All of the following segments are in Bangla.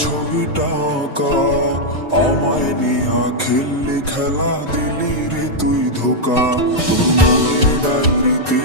ছবিটা আঁকা আমায় নিয়ে খেললি খেলা দিলি রে তুই ধোকা। তোর মনে ডাইরিতে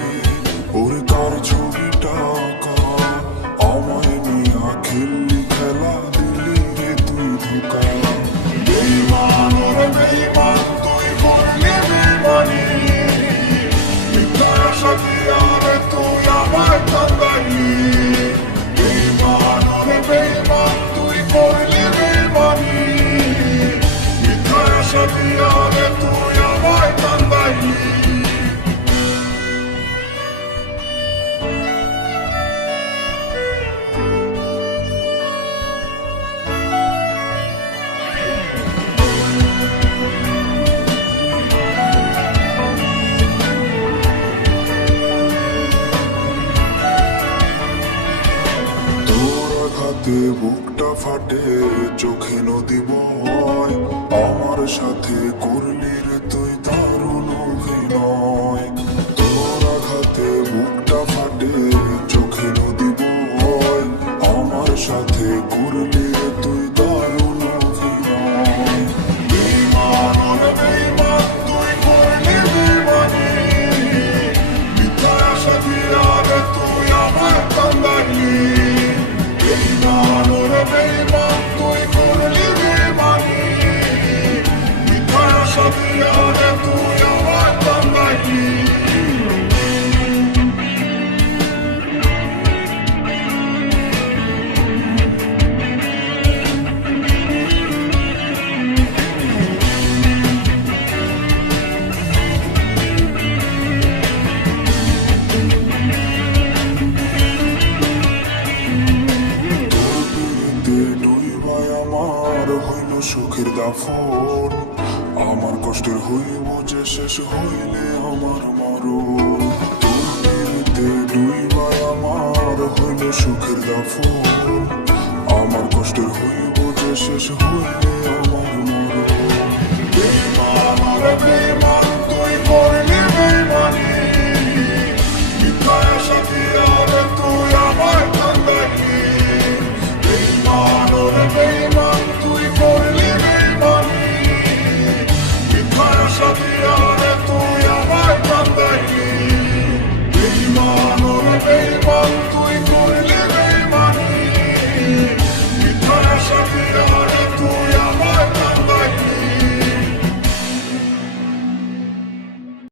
আঘাতে বুকটা ফাটে, চোখে নদী বয়। আমার সাথে করলি রে তুই দারুণ অভিনয়। আঘাতে বুকটা ফাটে, চোখে নদী বয়। আমার সাথে করলি বেইমান তুই করলি বেইমানি মিথ্যা আশা হইল সুখের দাফন। আমার কষ্টের হইব যে শেষ হইলে আমার মরণ। দুই ডুইবাই আমার হইল সুখের দাফন। আমার কষ্টের হইব যে শেষ হইলে আমার মরণ। বেইমান রে বেইমান walk